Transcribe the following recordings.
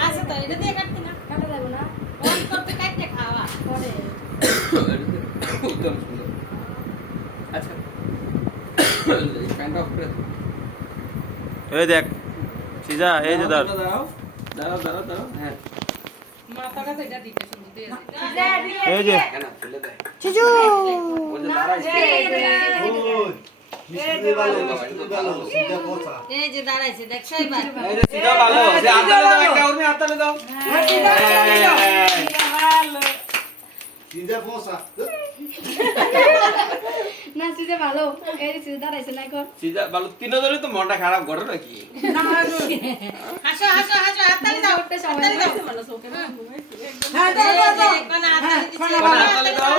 আচ্ছা তো এটা দিয়ে কাটতে না? কাটা যাবে না। অন করতে কাটতে খাওয়া। পরে। উত্তম সুন্দর আচ্ছা। ফ্যানটা অফ করে এই দেখ সিজা এই যে ধর দাঁড়াও দাঁড়াও দাঁড়াও দাঁড়াও হ্যাঁ। মাথাটা তো এটা দিতে সুন্দর দিয়ে এই যে। কেন ফেলে দেয় চিজু এই যে দাঁড়াইছে দেখছ এবার সিধা ভালো যে হাততালি দাও একটা উর্মি হাততালি দাও। না চিজে ভালো এই যে দাঁড়াইছে না এখন সিধা ভালো তিনজনই তো মনটা খারাপ করে নাকি হাসো হাসো হাসো হাততালি দাও সময় হ্যাঁ কোন দাও?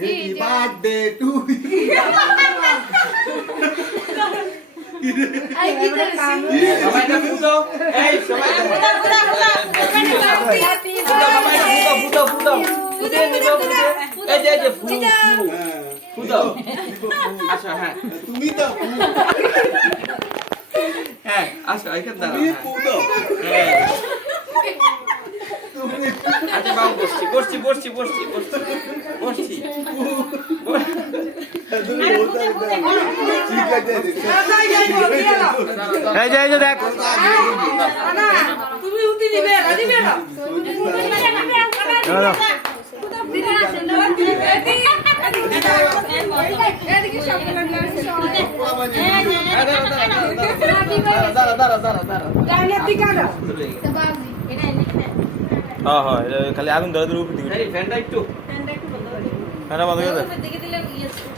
Happy birthday to you. তুমি আচ্ছা বাবু বসছি বসছি বসছি বসছি বসছি তুমি বলতে ঠিক আছে এই যে এই যে দেখ। তুমি উঠি দিবে রাজি বেড়া হ্যাঁ হ্যাঁ খালি আগুন ধরে উপর দিকে ফ্যানটা একটু। ফ্যানটা বন্ধ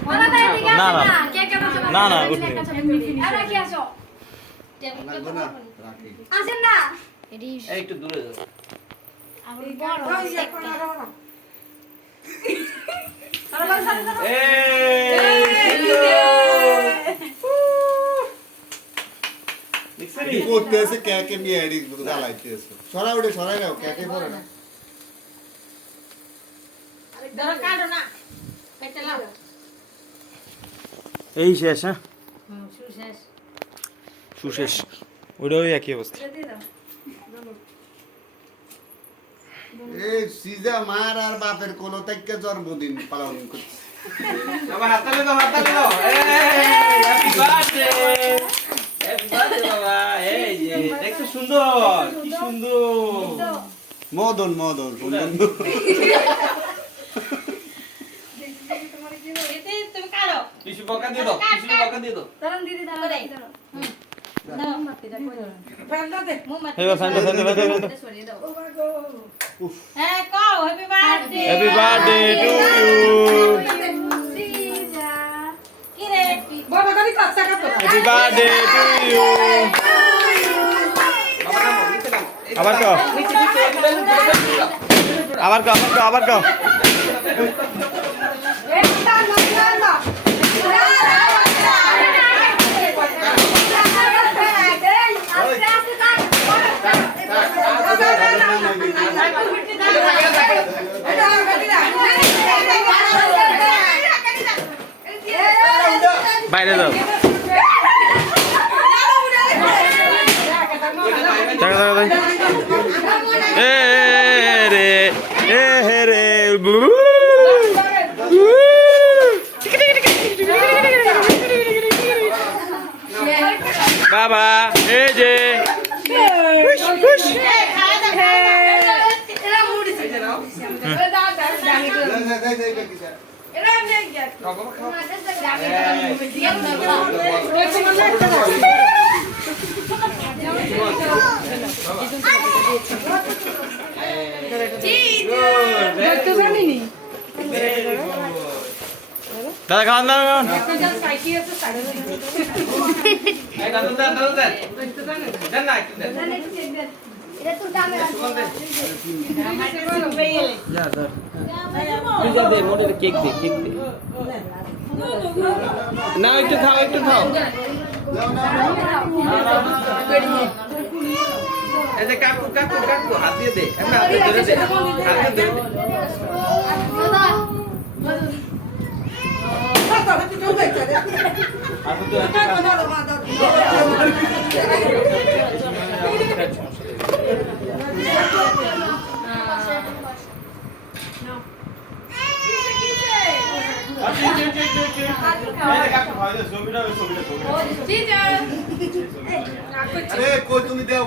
ওরা তাই দিকে না, না। না না, রাখি আসেন। না। একটু দূরে যাও। আমার বড় ওই যে কোন আরও না। আরে বাবা সাথে দাও কি করতেছে ক্যাকে নিয়ে সরাই নাও ক্যাকে পরে না। লাও এই শেষ হ্যাঁ? সুশেষ। সুশেষ। ওইটাও একই অবস্থা। এই সিজা মার আর বাপের কোলো থেকে জন্মদিন পালন করছে। বাবা হাততালি দাও হাততালি দাও। হ্যাপি বার্থডে হ্যাপি বার্থডে বাবা। এই যে দেখছ সুন্দর কি সুন্দর। মদন মদন সুন্দর। টিস্যু পকা দিয়ে দাও টিস্যু পকা দিয়ে দাও। দাঁড়ান দিদি দাঁড়ান দাঁড়ান। দাও দে মোমবাতি ফ্যানটা দাও ও মা গো হ্যাঁ কও happy birthday happy birthday to you কি রে? বাবা খালি কাঁচা কাটো হ্যাপি বার্থডে টু ইউ আবার কাও। দাও। আবার কাও আবার কাও আবার কাও এটা না না না আস্তে আস্তে থাক এটা গাড়ি না বাইরে দাও এ রে এ হে রে বু। বাবা এই যে হুশ, হুশ। এরা দাদা খাওয়ান দাদা খাওয়ান এই দাদু দেন দাদু। দেন দেন না একটু দেন সুগন্ধ দেন। তুই যা দে মোটে কেক দে কেক দে। না একটু খাও একটু খাও। যে কাকু কাকু কাকু, হাত দে এমনি হাত দে, হাত দিয়ে ধরে দে। আরে কই তুমি দেও